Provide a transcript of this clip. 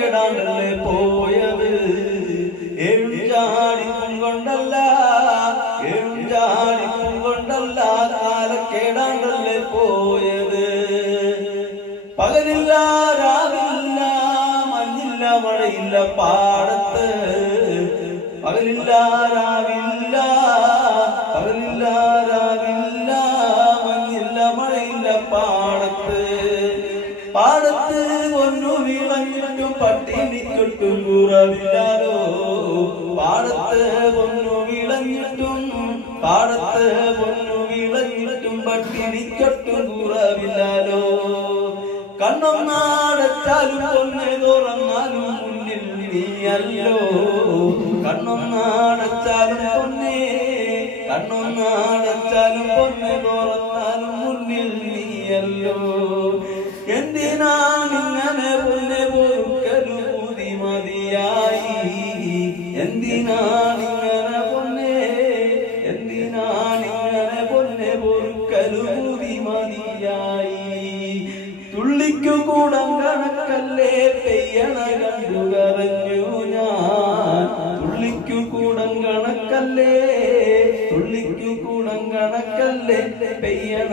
കാലക്കേടാണ്ടല്ലേ പോയത്. എഴുചാടിപ്പും കൊണ്ടല്ല എഴുചാടിപ്പും കൊണ്ടല്ല കാലക്കേടാണ്ടല്ലേ പോയത്. പകലില്ല രാവില്ല മഞ്ഞില്ല മഴയില്ല പാടത്ത്. പകലില്ല രാവില്ല പകലില്ല രാവില്ല മഞ്ഞില്ല മഴയില്ല പാടത്ത്. പാടത്ത് പൊന്നു വിളഞ്ഞിട്ടും പട്ടിണിക്കൊട്ടും കുറവില്ലാലോ. പാടത്ത് പൊന്നു വിളഞ്ഞിട്ടും പാടത്ത് പൊന്നു വിളഞ്ഞിട്ടും പട്ടിണിക്കൊട്ടും കുറവില്ലാലോ. കണ്ണൊന്നടച്ചാലും പൊന്നെ തുറന്നാലും മുന്നിൽ നീയല്ലോ. കണ്ണൊന്നടച്ചാലും പൊന്നെ കണ്ണൊന്നടച്ചാലും പൊന്നെ തുറന്നാലും മുന്നിൽ നീയല്ലോ. എന്തിനാണിങ്ങനെ പൊന്നെ പൊറുക്കലു പൂതി മതിയായി. എന്തിനാണിങ്ങനെ പൊന്നെ എന്തിനാണിങ്ങനെ പൊന്നെ പൊറുക്കലു പൂതി മതിയായി. തുള്ളിക്കു കൂടം കണക്കല്ലേ പെയ്യണ കണ്ടു കരഞ്ഞു ഞാൻ. തുള്ളിക്കു കൂടം കണക്കല്ലേ തുള്ളിക്കു കൂടം കണക്കല്ലേ പെയ്യണ